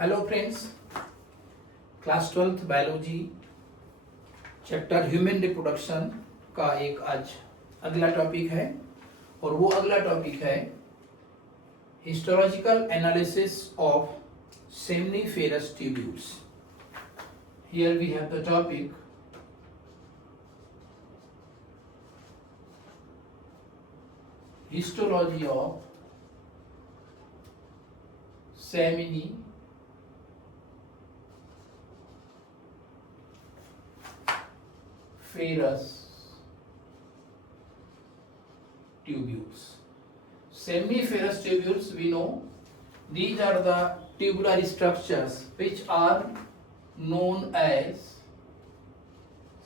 Hello friends, class 12th biology chapter human reproduction का एक आज अगला टॉपिक है और वो अगला टॉपिक है histological analysis of seminiferous tubules. Here we have the topic histology of seminiferous tubules. Seminiferous tubules, we know these are the tubular structures which are known as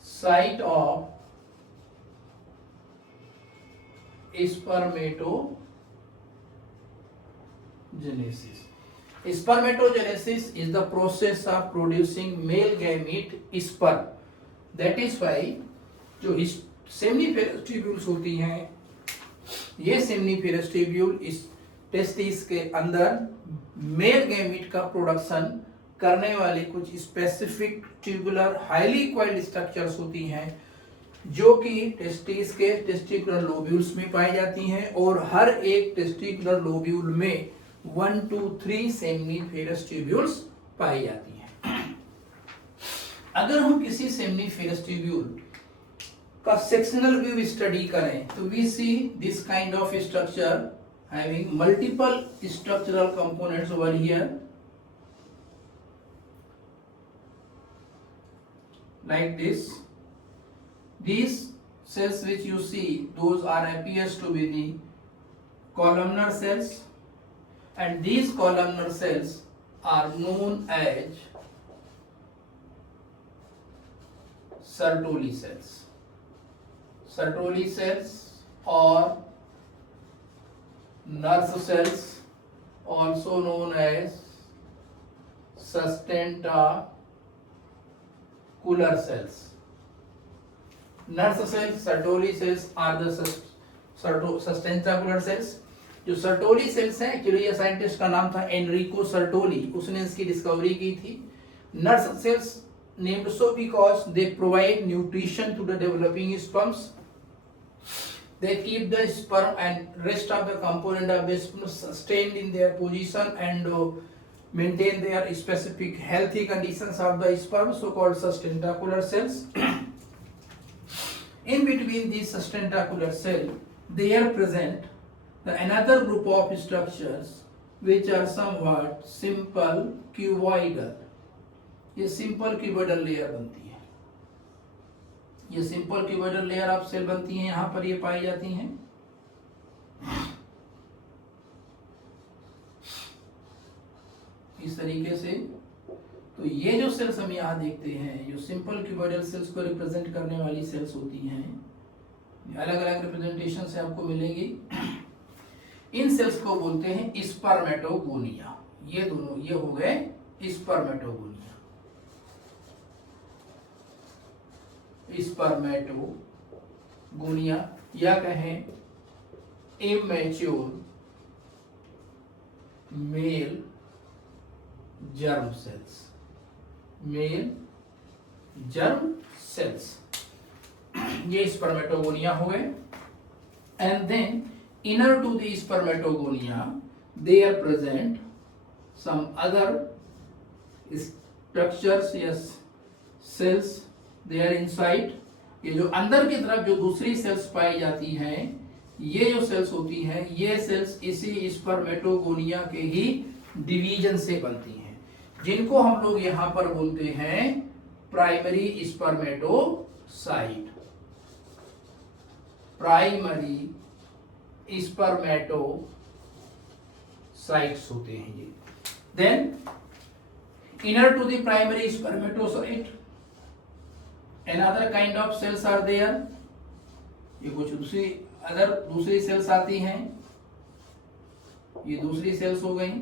site of spermatogenesis. Spermatogenesis is the process of producing male gamete sperm. That is why जो seminiferous tubules होती हैं, ये seminiferous tubule इस testis के अंदर male gamete का production करने वाली कुछ specific tubular highly coiled structures होती हैं जो कि टेस्टिस के टेस्टिकुलर लोब्यूल्स में पाई जाती हैं और हर एक टेस्टिकुलर लोब्यूल में 1 to 3 सेमनीफेरस ट्यूब्यूल्स पाई जाती हैं। अगर हम किसी सेमनीफेरस ट्यूब्यूल का सेक्शनल व्यू स्टडी करें तो we see this kind of structure having multiple structural components over here like this. These cells which you see, those are appears to be the columnar cells, and these columnar cells are known as Sertoli cells. Sertoli cells or nurse cells, also known as sustentacular cells. Nurse cells, Sertoli cells are the sustentacular cells. जो Sertoli cells हैं, actually ये scientist का नाम था Enrico Sertoli, उसने इसकी discovery की थी। Nurse cells named so because they provide nutrition to the developing sperms. They keep the sperm and rest of the component of the sperm sustained in their position and maintain their specific healthy conditions of the sperm, so called sustentacular cells. In between these sustentacular cells, there present another group of structures which are somewhat simple cuboidal. ये simple cuboidal layer बनती है, ये simple cuboidal layer of cell बनती है, यहां पर ये पाई जाती हैं। इस तरीके से तो ये जो सेल्स हम यहां देखते हैं, जो सिंपल क्यूबोइडल सेल्स को रिप्रेजेंट करने वाली सेल्स होती हैं, अलग अलग रिप्रेजेंटेशन से आपको मिलेगी। इन सेल्स को बोलते हैं स्पर्मेटोगोनिया। ये दोनों ये हो गए स्पर्मेटोगोनिया। स्पर्मेटोगोनिया या कहें immature male germ cells, male germ cells, ये स्पर्मेटोगोनिया हो गए। And then inner to the spermatogonia there present some other structures, yes, cells they are inside. ये जो अंदर की तरफ जो दूसरी सेल्स पाई जाती हैं, ये जो सेल्स होती हैं, ये सेल्स इसी स्पर्मेटोगोनिया के ही डिवीजन से बनती हैं, जिनको हम लोग यहाँ पर बोलते हैं प्राइमरी स्पर्मेटोसाइट, प्राइमरी स्पर्मेटोसाइट्स होते हैं ये। Then inner to the primary spermatocyte another kind of cells are there. ये कुछ दूसरी सेल्स आती हैं, ये दूसरी सेल्स हो गई।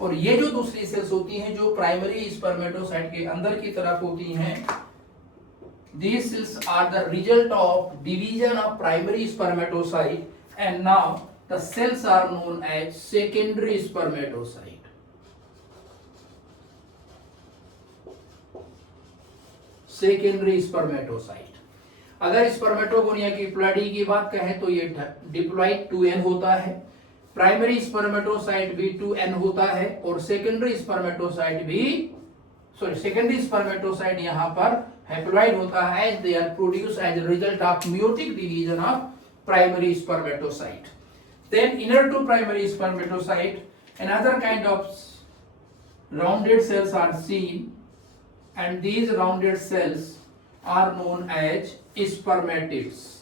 और ये जो दूसरी सेल्स होती हैं जो प्राइमरी स्पर्मेटोसाइट के अंदर की तरफ होती हैं, these cells are the result of division of primary spermatocyte and now the cells are known as secondary spermatocyte. Secondary spermatocyte. अगर स्पर्मेटोगोनिया की प्लॉइडी की बात कहें तो ये डिप्लॉइड 2n होता है, प्राइमरी स्पर्मेटोसाइट भी 2n होता है, और सेकेंडरी स्पर्मेटोसाइट भी सेकेंडरी स्पर्मेटोसाइट यहाँ पर हैप्लॉइड होता है. They are produce as a result of meiotic division of primary spermatocyte. Then inner to primary spermatocyte, another kind of rounded cells are seen, and these rounded cells are known as spermatids.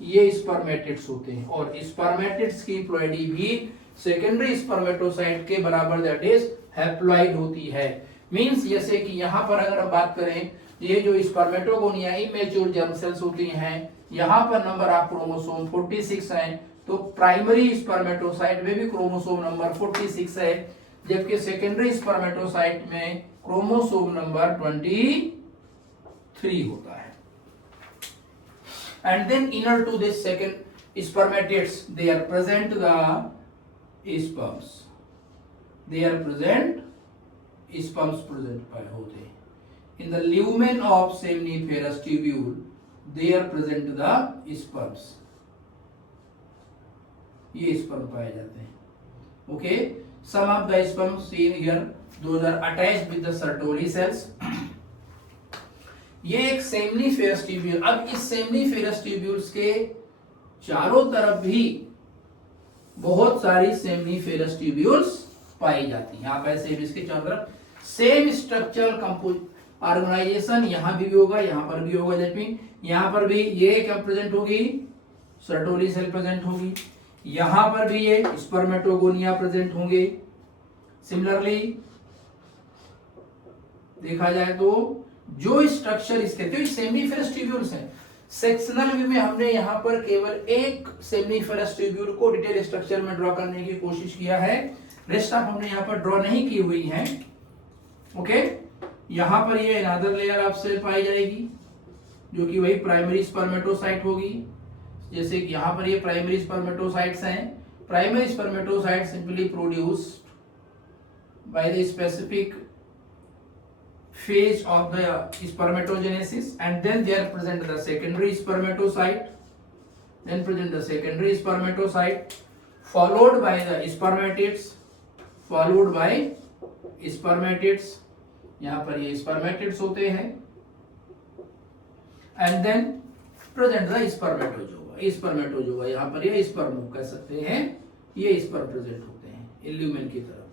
ये spermatids होते हैं, और spermatids की ploidy भी secondary spermatocyte के बराबर, that is haploid होती है. मींस जैसे कि यहाँ पर अगर हम बात करें, ये जो स्पर्मेटोगोनिया इमेच्योर जर्म सेल्स होती हैं, यहाँ पर नंबर ऑफ क्रोमोसोम 46 है, तो प्राइमरी स्पर्मेटोसाइट में भी क्रोमोसोम नंबर 46 है, जबकि सेकेंडरी स्पर्मेटोसाइट में क्रोमोसोम नंबर 23 होता है. And then inner to this second spermatids, they are present the sperms. They are present sperms present होते हैं. In the lumen of seminiferous tubule, they are present the sperms. ये sperm पाए जाते हैं. Okay. Some of the sperms seen here, those are attached with the Sertoli cells. ये एक seminiferous tubule. अब इस सेमनीफेरस ट्यूब्यूल्स के चारों तरफ भी बहुत सारी सेमनीफेरस ट्यूब्यूल्स पाई जाती हैं. आप ऐसे इसके चारों तरफ सेम स्ट्रक्चरल कंपोज ऑर्गेनाइजेशन यहाँ भी होगा, यहाँ पर भी होगा. दैट मीन यहाँ पर भी ये क्या प्रेजेंट होगी, सर्टोली सेल प्रेजेंट होगी, यहाँ पर भी ये स्पर्मेटोगोनिया प्रेजेंट होंगे. सिमिलरली देखा जाए तो जो स्ट्रक्चर इसके तो सेमनीफेरस ट्यूब्यूल्स हैं. सेक्शनल व्यू में हमने यहाँ पर केवल एक सेमनीफेरस ट्यूब्यूल को डिटेल स्ट्रक्चर में ड्रॉ करने की कोशिश किया है, रेस्ट ऑफ हमने यहाँ पर ड्रॉ नहीं की हुई है. ओके. यहाँ पर ये अनदर लेयर ऑफ सेल पाई जाएगी जो कि वही प्राइमरी स्पर्मेटोसाइट होगी. जैसे कि यहाँ पर ये प्राइमरी स्पर्मेटोसाइट्स हैं. Primary spermatocyte simply produced by the specific phase of the spermatogenesis, and then they are present the secondary spermatocyte, then present the secondary spermatocyte, followed by the spermatids, followed by spermatids. यहाँ पर ये spermatids होते हैं, and then present the spermatozoa. spermatozoa यहाँ पर ये sperm कह सकते हैं, ये sperm present होते हैं इल्यूमेन की तरफ.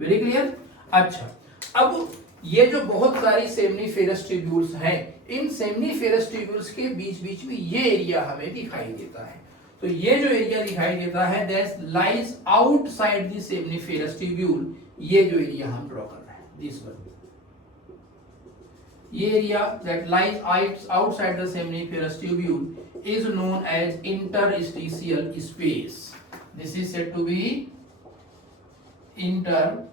Very clear. अच्छा, अब ये जो बहुत सारी सेमनीफेरस ट्यूब्यूल्स हैं, इन सेमनीफेरस ट्यूब्यूल्स के बीच बीच में ये एरिया हमें दिखाई देता है. तो ये जो एरिया दिखाई देता है that lies outside the seminiferous tubule. ये जो एरिया हम ड्रॉ कर रहे हैं, दिस वन, ये area that lies outside the seminiferous tubule is known as interstitial space. This is said to be interstitial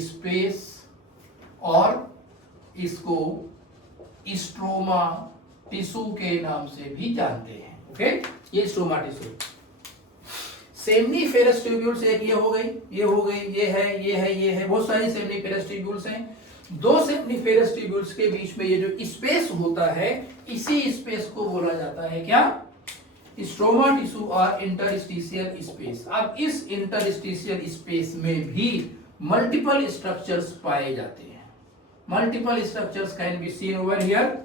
space, और इसको स्ट्रोमा टिश्यू के नाम से भी जानते हैं. ओके. ये स्ट्रोमा टिश्यू. सेमनीफेरस ट्यूब्यूल्स एक ये हो गई, ये हो गई, ये है, ये है, ये है, बहुत सारी सेमनीफेरस ट्यूब्यूल्स हैं. दो सेमनीफेरस ट्यूब्यूल्स के बीच में ये जो स्पेस होता है, इसी स्पेस को बोला जाता है क्या, स्ट्रोमा टिश्यू और इंटरस्टिशियल स्पेस. अब इस इंटरस्टिशियल स्पेस में भी मल्टीपल स्ट्रक्चर्स पाए जाते हैं. Multiple structures can be seen over here.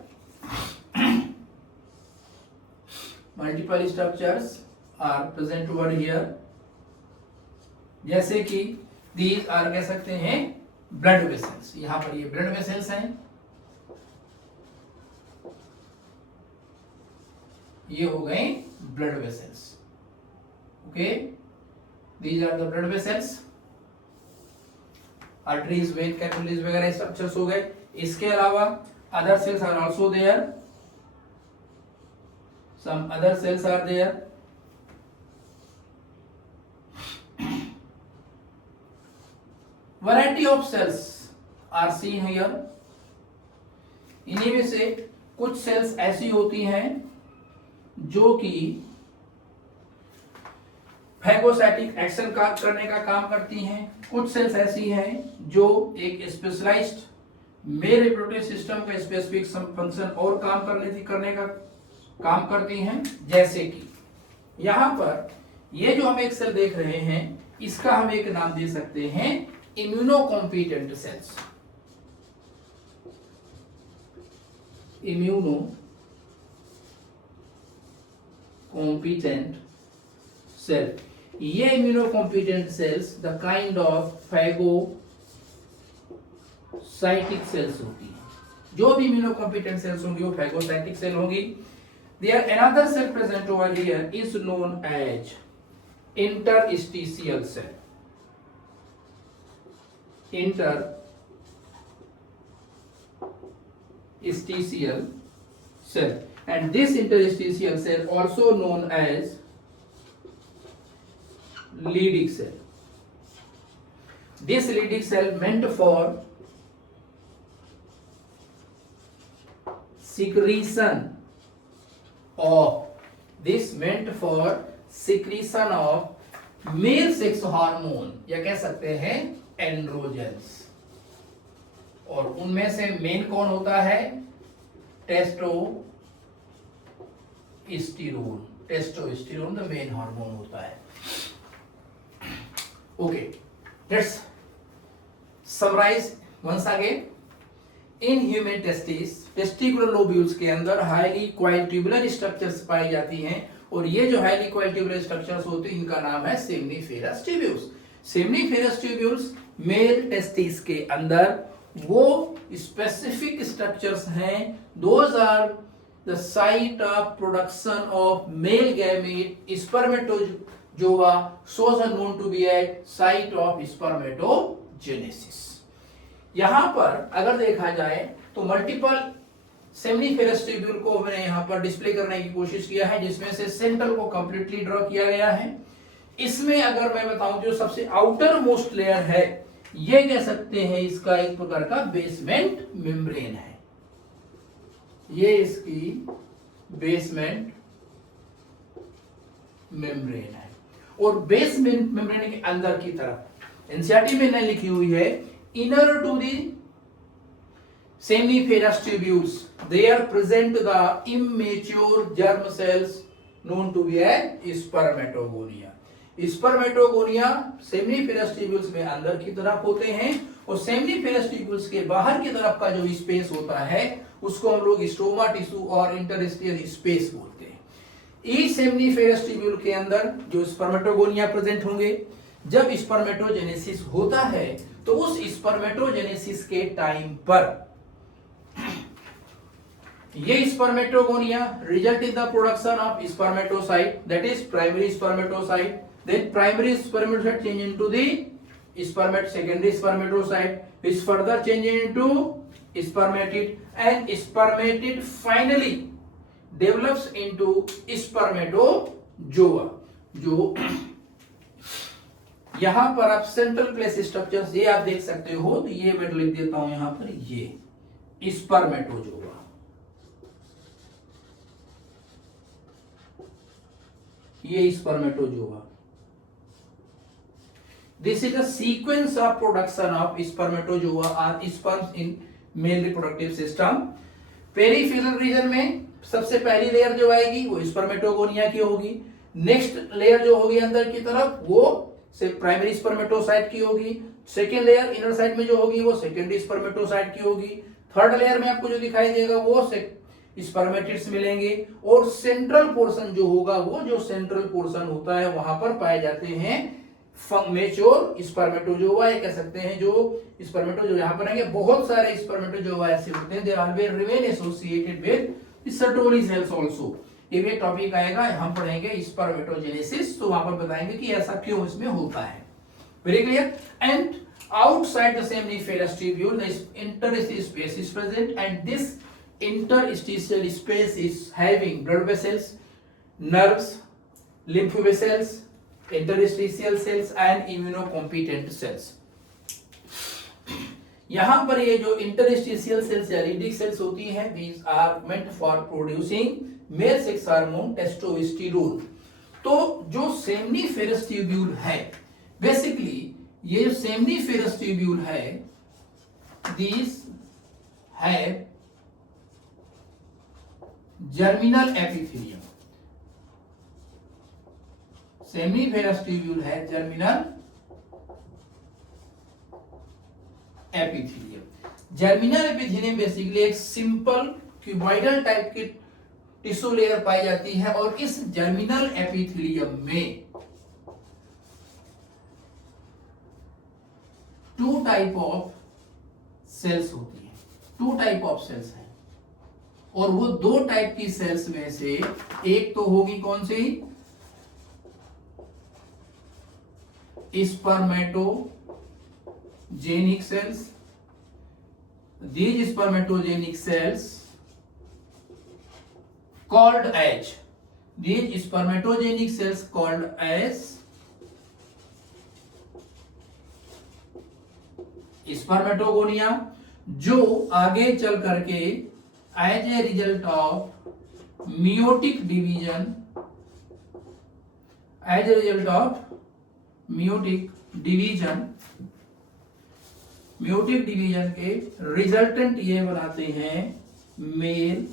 Multiple structures are present over here. जैसे कि दीज आर कह सकते हैं ब्लड वेसल्स. यहां पर ये ब्लड वेसल्स हैं, ये हो गए blood vessels. Okay. These are the blood vessels. Arteries, vein, capillaries वगैरह स्ट्रक्चर्स हो गए. इसके अलावा other cells are also there. Some other cells are there. Variety of cells are seen here. इन्हीं में से कुछ सेल्स ऐसी होती हैं जो कि फैगोसाइटिक एक्शन करने का काम करती हैं, कुछ सेल्स ऐसी हैं जो एक स्पेशलाइज्ड मेल रिप्रोडक्टिव सिस्टम का स्पेसिफिक फंक्शन और काम करने का काम करती हैं। जैसे कि यहां पर ये जो हम एक सेल देख रहे हैं, इसका हम एक नाम दे सकते हैं इम्यूनोकॉम्पिटेंट सेल्स। इम्यूनोकॉम्पिटेंट सेल, ये immunocompetent cells the kind of phagocytic cells होती हैं। जो भी इम्यूनोकॉम्पिटेंट सेल्स होंगी वो फैगोसाइटिक सेल होंगी। There another cell present over here is known as interstitial cell. Interstitial cell, and this interstitial cell also known as Leydig cell. This Leydig cell meant for secretion of mail sex hormone, या कह सकते हैं androgens. और उनमें से main कौन होता है? टेस्टोस्टेरोन द मेन हार्मोन होता है। Okay, let's summarise once again. In human testicular lobules के अंदर हाईली क्वाइल ट्यूबुलर स्ट्रक्चर्स पाई जाती हैं, और ये जो हाईली क्वाइल ट्यूबुलर स्ट्रक्चर्स होते हैं इनका नाम है seminiferous tubules. Seminiferous tubules male testis के अंदर वो स्पेसिफिक स्ट्रक्चर्स हैं, those are the site of production of male gamete spermatozoa, those are known to be as site of spermatogenesis. यहां पर अगर देखा जाए तो मल्टीपल सेमनीफेरस ट्यूब्यूल को मैंने यहां पर डिस्प्ले करने की कोशिश किया है, जिसमें से सेंट्रल को कंप्लीटली ड्रॉ किया गया है। इसमें अगर मैं बताऊं जो सबसे आउटर मोस्ट लेयर है, ये कह सकते हैं इसका एक प्रकार का बेसमेंट मेम्ब्रेन है। ये इसकी बेसमेंट मेम्ब्रेन है। और बेसमेंट मेम्ब्रेन के अंदर की तरफ एनसीईआरटी में ने लिखी हुई है, inner to the seminiferous tubules there present the immature germ cells known to be as spermatogonia. Spermatogonia seminiferous tubules में अंदर की तरफ होते हैं, और सेमनीफेरस ट्यूब्यूल्स के बाहर की तरफ का जो स्पेस होता है उसको हम लोग स्टोमा टिश्यू और इंटरस्टिशियल स्पेस बोलते हैं। इस सेमनीफेरस ट्यूब्यूल के अंदर जो स्पर्मेटोगोनिया प्रेजेंट होंगे, जब स्पर्मेटोजेनेसिस होता है तो उस स्पर्मेटोजेनेसिस के टाइम पर ये spermatogonia result in the production of spermatocyte, that is primary spermatocyte, then primary spermatocyte change into the secondary spermatocyte, which further change into spermatid, and spermatid finally develops into spermatozoa। जो यहां पर आप central place structures ये आप देख सकते हो, तो ये मैं लिख देता हूं यहां पर, ये स्पर्मेटोजोआ, ये spermatozoa. This is a sequence of production of spermatozoa or sperms in male reproductive system। Peripheral region में सबसे पहली लेयर जो आएगी वो स्पर्मेटोगोनिया की होगी। नेक्स्ट लेयर जो होगी अंदर की तरफ वो से प्राइमरी स्पर्मेटोसाइट की होगी। सेकेंड लेयर इनर साइड में जो होगी वो सेकेंडरी स्पर्मेटोसाइट की होगी। थर्ड लेयर में आपको जो दिखाई देगा वो स्पर्मेटिड्स मिलेंगे, और सेंट्रल पोर्शन जो होगा वो जो सेंट्रल पोर्शन होता है वहां पर पाए जाते हैं मेच्योर स्पर्मेटोजोआ, ये कह सकते हैं। जो स्पर्मेटोजोआ यहां पर आएंगे, बहुत सारे स्पर्मेटोजोआ ऐसे होते हैं, they always remain associated with Sertoli cells also. ये भी टॉपिक आएगा, हम पढ़ेंगे स्पर्मेटोजेनेसिस, तो वहां पर बताएंगे कि ऐसा क्यों इसमें होता है। Very clear. And outside the seminiferous tubule the interstitial space is present, and this interstitial space is having blood vessels, nerves, lymph vessels, interstitial cells and immunocompetent cells। यहां पर ये जो इंटरस्टिशियल सेल्स या लीडिंग सेल्स होती हैं, these are meant for producing male sex hormone testosterone. तो जो seminiferous tubule है, बेसिकली ये जो सेमनीफेरस ट्यूब्यूल है, these have germinal epithelium. Seminiferous tubule है germinal epithelium. Germinal epithelium basically एक सिंपल क्यूबॉइडल टाइप की टिश्यू लेयर पाई जाती है और इस जर्मिनल एपिथेलियम में टू टाइप ऑफ सेल्स होती है, टू टाइप ऑफ सेल्स हैं और वो दो टाइप की सेल्स में से एक तो होगी कौन सी, spermatogenic cells. These spermatogenic cells called as spermatogonia, जो आगे चल करके as a result of meiotic division, meiotic division के रिजल्टेंट ये बनाते हैं मेल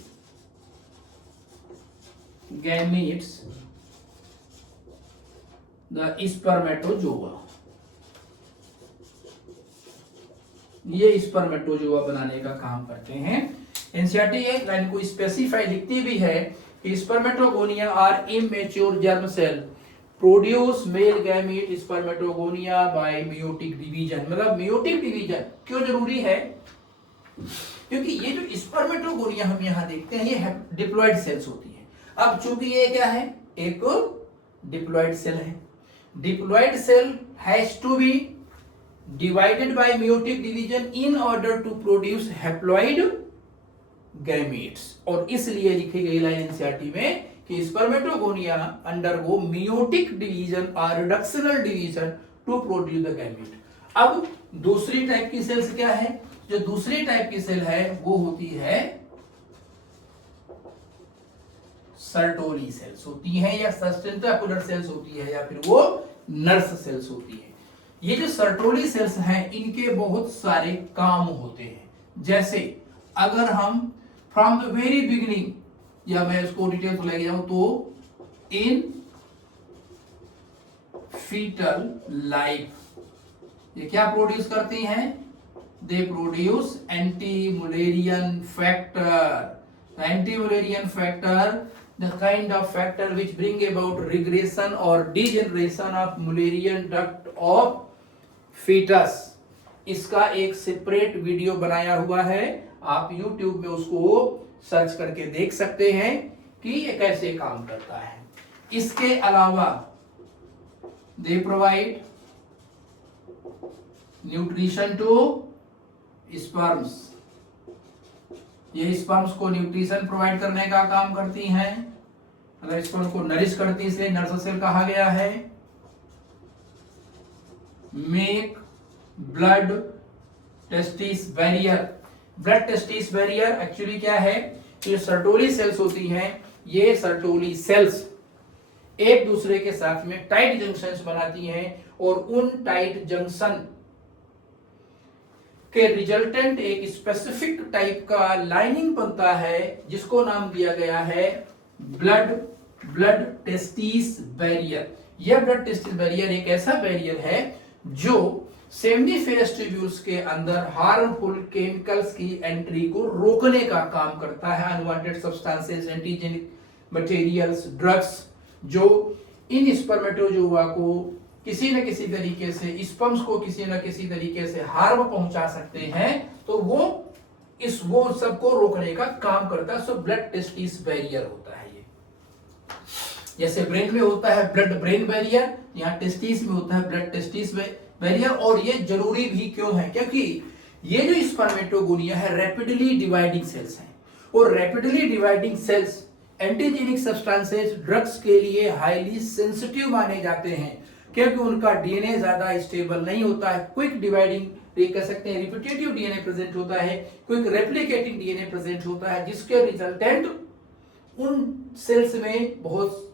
गैमीट्स, द स्पर्मेटोजोआ। ये स्पर्मेटोजोआ बनाने का काम करते हैं। एनसीईआरटी एक लाइन को स्पेसिफाई लिखती भी है कि spermatogonia are immature germ cell produce male gamete spermatogonia by meiotic division. मतलब मियोटिक डिवीजन क्यों जरूरी है, क्योंकि ये जो स्पर्मेटोगोनिया हम यहां देखते हैं ये डिप्लॉइड सेल्स होती है। अब चूंकि ये क्या है, एक डिप्लॉइड सेल है, diploid cell has to be divided by meiotic division in order to produce haploid gametes. और इसलिए लिखी गई लाइन एनसीईआरटी में कि स्पर्मेटोगोनिया अंडरगो मियोटिक डिवीजन और reductional division to produce the gamete. अब दूसरी टाइप की सेल्स क्या है, जो दूसरी टाइप की सेल है वो होती है सर्टोली सेल्स होती है, या सस्टेंटाकुलर सेल्स होती है, या फिर वो नर्स सेल्स होती है। ये जो सर्टोली सेल्स हैं इनके बहुत सारे काम होते हैं। जैसे अगर हम फ्रॉम द वेरी बिगिनिंग, या मैं इसको डिटेल को ले जाऊं तो इन फीटल लाइफ ये क्या प्रोड्यूस करती हैं, they produce anti Mullerian factor. Anti Mullerian factor the kind of factor which bring about regression और degeneration of Mullerian duct of foetus. इसका एक सेपरेट वीडियो बनाया हुआ है, आप YouTube में उसको सर्च करके देख सकते हैं कि ये कैसे काम करता है। इसके अलावा they provide nutrition to sperms, ये स्पर्म्स को न्यूट्रिशन प्रोवाइड करने का काम करती हैं, मतलब स्पर्म को नरिश करती है, इसलिए नर्स सेल कहा गया है। Make blood testis barrier, blood testis barrier actually क्या है, ये सर्टोली सेल्स होती हैं, ये सर्टोली सेल्स एक दूसरे के साथ में टाइट जंक्शंस बनाती हैं और उन टाइट जंक्शन के रिजल्टेंट एक स्पेसिफिक टाइप का लाइनिंग बनता है जिसको नाम दिया गया है ब्लड टेस्टिस बैरियर। यह ब्लड टेस्टिस बैरियर एक ऐसा बैरियर है जो सेमनीफेरस ट्यूब्यूल्स के अंदर हार्मफुल केमिकल्स की एंट्री को रोकने का काम करता है। Unwanted substances, antigenic materials, drugs जो इन स्पर्मेटोजोआ को किसी न किसी तरीके से, स्पर्म्स को किसी न किसी तरीके से हार्म पहुंचा सकते हैं, तो वो सबको रोकने का काम करता है। सो ब्लड टेस्टिस बैरियर होता है ये। जैसे ब्रेन में होता है ब्लड ब्रेन बैरियर, यहाँ टेस्टिस में होता है ब्लड टेस्टिस बैरियर। और ये जरूरी भी क्यों है, क्योंकि ये जो स्पर्मेटोगोनिया है रैपिडली डिवाइडिंग सेल्स हैं, और rapidly dividing cells antigenic substances, drugs के लिए हाईली सेंसिटिव माने जाते हैं, क्योंकि उनका डीएनए ज्यादा स्टेबल नहीं होता है, क्विक डिवाइडिंग ये कह सकते हैं रिपीटेटिव डीएनए प्रेजेंट होता है, कोई रेप्लिकेटिंग डीएनए प्रेजेंट होता है, जिसके रिजल्टेंट उन सेल्स में बहुत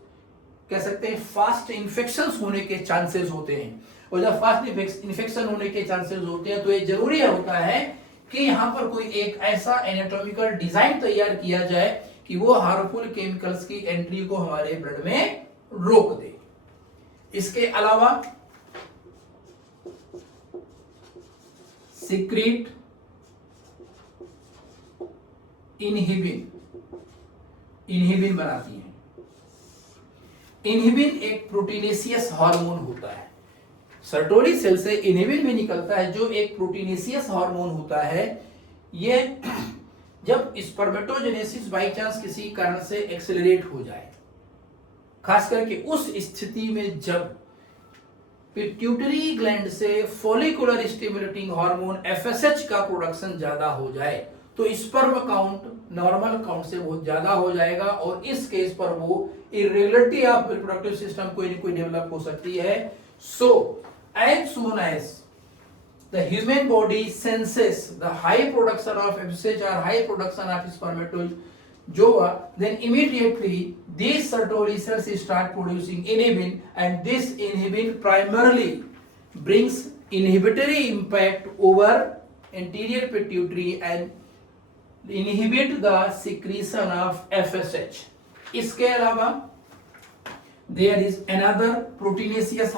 कह सकते हैं फास्ट इन्फेक्शंस होने के चांसेस होते हैं। और जब फास्ट इन्फेक्शन होने के चांसेस होते हैं तो ये जरूरी होता है कि यहाँ पर कोई एक ऐसा एनाटॉमिकल डिजाइन तैयार किया जाए कि वो हार्मफुल केमिकल्स की एंट्री को हमारे ब्लड में रोक दे। इसके अलावा सिक्रीट इनहिबिन बनाती है। इनहिबिन एक प्रोटीनेशियस हार्मोन होता है। सर्टोली सेल से इनहिबिन भी निकलता है जो एक प्रोटीनेशियस हार्मोन होता है। ये जब स्पर्मेटोजेनेसिस बाई चांस किसी कारण से एक्सेलरेट हो जाए, खास करके उस स्थिति में जब पिट्यूटरी ग्लैंड से फॉलिकुलर स्टिमुलेटिंग हार्मोन एफएसएच का प्रोडक्शन ज्यादा हो जाए, तो स्पर्म काउंट नॉर्मल काउंट से बहुत ज्यादा हो जाएगा और इस केस पर वो इरेगुलरिटी ऑफ रिप्रोडक्टिव सिस्टम कोई न कोई डेवलप हो सकती है। सो as soon as the human body senses the high production of FSH or high production of spermatozoa, then immediately these Sertoli cells start producing inhibin, and this inhibin primarily brings inhibitory impact over anterior pituitary and inhibit the secretion of FSH. इसके अलावा there is another proteinaceous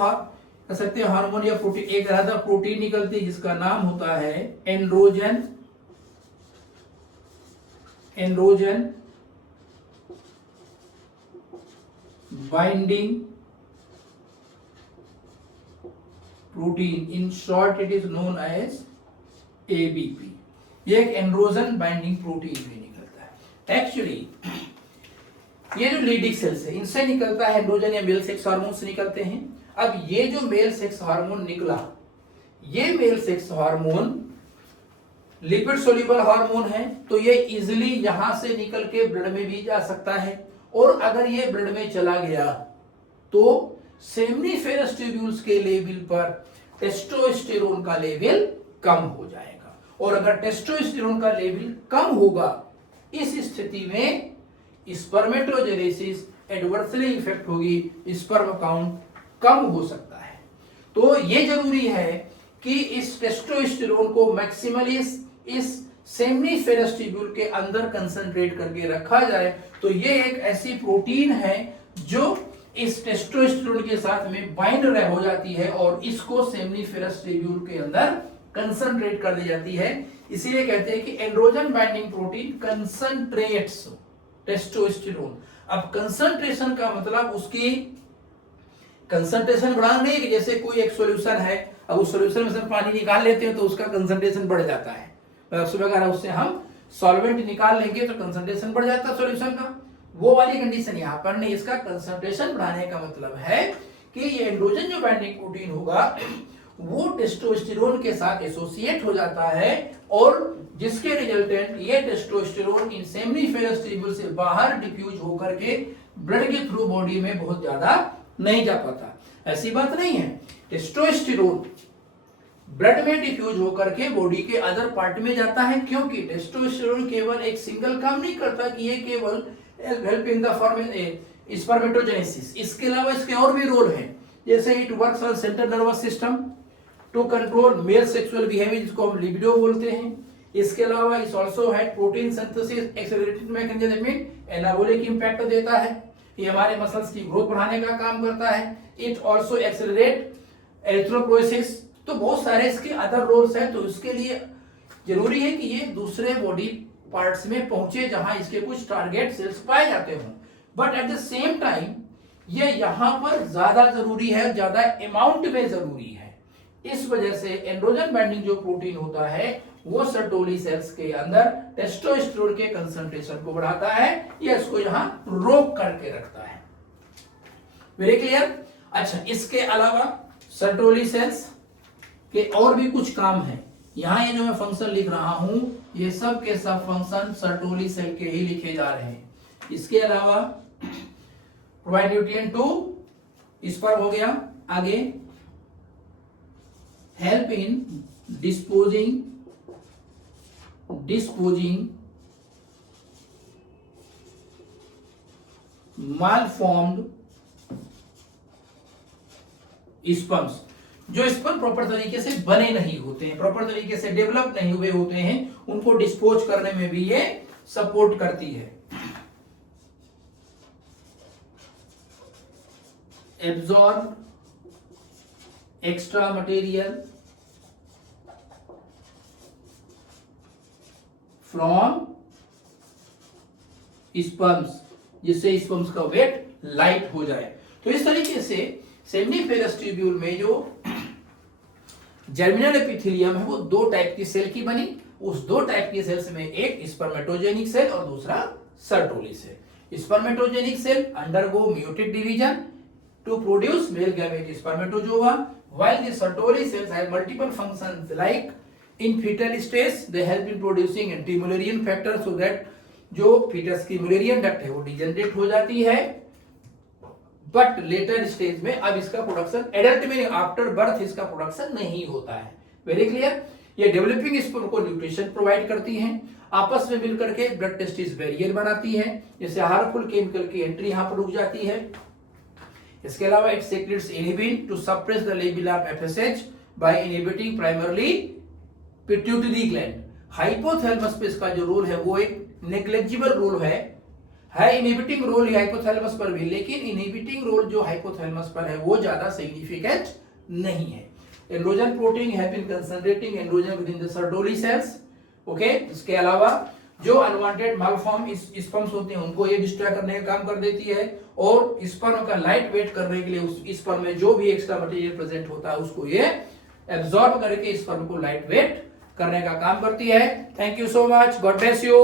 कह सकते हैं hormone या protein, एक अलग protein निकलती है जिसका नाम होता है androgen binding protein, in short it is known as ABP. ये एक एंड्रोजन बाइंडिंग प्रोटीन भी निकलता है। एक्चुअली ये जो लीडिंग सेल्स है इनसे निकलता है एंड्रोजन या मेल सेक्स हार्मोन से निकलते हैं। अब ये जो मेल सेक्स हार्मोन निकला, ये mail sex hormone lipid soluble hormone है, तो ये इजिली यहां से निकल के ब्लड में भी जा सकता है, और अगर ये ब्लड में चला गया तो सेमनीफेरस ट्यूब्यूल्स के लेवल पर टेस्टोस्टेरोन का लेवल कम हो जाएगा, और अगर टेस्टोस्टेरोन का लेवल कम होगा, इस स्थिति में स्पर्मेटोजेनेसिस एडवर्सली इफेक्ट होगी, स्पर्म काउंट कम हो सकता है। तो ये जरूरी है कि इस टेस्टोस्टेरोन को मैक्सिमली इस सेमनीफेरस ट्यूब्यूल के अंदर कंसंट्रेट करके रखा जाए। तो ये एक ऐसी प्रोटीन है जो इस टेस्टोस्टेरोन के साथ में बाइंड हो जाती है और इसको सेमनीफेरस ट्यूब्यूल के अंदर कंसंट्रेट कर दी जाती है। इसीलिए कहते हैं कि एंड्रोजन बाइंडिंग प्रोटीन कंसंट्रेट्स टेस्टोस्टेरोन। अब कंसंट्रेशन का मतलब उसकी कंसंट्रेशन बढ़ाना नहीं है कि जैसे कोई एक सॉल्यूशन है, अब उस सॉल्यूशन में से पानी निकाल लेते हैं तो उसका कंसंट्रेशन बढ़ जाता है। सुबह उससे हम सॉल्वेंट निकाल लेंगे तो कंसंट्रेशन बढ़ जाता है सॉल्यूशन का, वो वाली कंडीशन यहाँ पर नहीं। इसका कंसंट्रेशन बढ़ाने का मतलब है कि ये एंड्रोजन जो बाइंडिंग प्रोटीन होगा वो टेस्टोस्टेरोन के साथ एसोसिएट हो जाता है, और जिसके रिजल्टेंट ये टेस्टोस्टेरोन इन सेमनीफेरस ट्यूब्यूल से बाहर डिफ्यूज होकर के ब्लड के थ्रू बॉडी में बहुत ज्यादा नहीं जा पाता। ऐसी बात नहीं है, टेस्टोस्टेरोन ब्लड में डिफ्यूज होकर के बॉडी के अदर पार्ट में जाता है, क्योंकि टेस्टोस्टेरोन केवल एक सिंगल काम नहीं करता कि ये केवल help in the formation spermatogenesis, इसके अलावा इसके और भी रोल हैं। जैसे it works on central nervous system to control male sexual behaviour, जिसको हम लिबिडो बोलते हैं। इसके अलावा इस also had protein synthesis accelerated mechanism में एनाबॉलिक इंपैक्ट देता है, ये हमारे मसल्स की ग्रोथ बढ़ाने का काम करता है। इट आल्सो एक्सेलरेट एरिथ्रोपोइसिस, तो बहुत सारे इसके अदर रोल्स हैं। तो इसके लिए जरूरी है कि ये दूसरे बॉडी पार्ट्स में पहुंचे जहां इसके कुछ टारगेट सेल्स पाए जाते हों, but at the same time ये यहां पर ज्यादा जरूरी है, ज्यादा अमाउंट में जरूरी है। इस वजह से एंड्रोजन बाइंडिंग जो प्रोटीन होता है वो सर्टोली सेल्स के अंदर टेस्टोस्टेरोन के कंसंट्रेशन को बढ़ाता है या इसको यहां रोक करके रखता है। Very clear. अच्छा, इसके अलावा सर्टोली सेल्स के और भी कुछ काम है। यहां ये जो मैं फंक्शन लिख रहा हूं ये सब के सब फंक्शन सर्टोली सेल के ही लिखे जा रहे हैं। इसके अलावा प्रोवाइड न्यूट्रिएंट टू स्पर्म हो गया, आगे help in disposing malformed sperms, जो स्पर्म प्रॉपर तरीके से बने नहीं होते हैं, प्रॉपर तरीके से डेवलप नहीं हुए होते हैं, उनको डिस्पोज करने में भी ये सपोर्ट करती है। Absorb extra material from sperms, जिससे स्पर्म्स का वेट लाइट हो जाए। तो इस तरीके से सेमनीफेरस ट्यूब्यूल में जो जर्मिनल एपिथेलियम है वो दो टाइप की सेल की बनी। उस दो टाइप की सेल्स में एक स्पर्मेटोजेनिक सेल और दूसरा Sertoli cell. Spermatogenic cell undergo muted division to produce male gamete spermatozoa, while the Sertoli cells have multiple functions like in fetal stage they help in producing anti-Mullerian factor so that जो fetus की Mullerian duct है वो degenerate हो जाती है, but later stage में अब इसका प्रोडक्शन एडल्ट में आफ्टर बर्थ इसका प्रोडक्शन नहीं होता है। Very clear. ये डेवलपिंग स्पर्म को न्यूट्रिशन प्रोवाइड करती हैं, आपस में मिलकर के ब्लड टेस्टिस बैरियर बनाती है, जैसे हार्मफुल केमिकल की एंट्री यहां पर रुक जाती है। इसके अलावा it secretes inhibin to suppress the level of FSH by inhibiting primarily pituitary gland. Hypothalamus पे इसका जो रोल है वो एक नेग्लिजिबल रोल है इनहिबिटिंग रोल हाइपोथैलेमस पर भी, लेकिन इनहिबिटिंग रोल जो हाइपोथैलेमस पर है वो ज्यादा सिग्निफिकेंट नहीं है। Androgen protein have been concentrating androgen within the Sertoli cells. Okay, इसके अलावा जो अनवांटेड मालफॉर्म स्पर्म्स होते हैं उनको ये डिस्ट्रॉय करने का काम कर देती है, और स्पर्म का लाइट वेट करने के लिए उस स्पर्म में जो भी एक्स्ट्रा मटेरियल प्रेजेंट होता है उसको ये एब्जॉर्ब करके स्पर्म को लाइट वेट करने का काम करती है। Thank you so much, God bless you.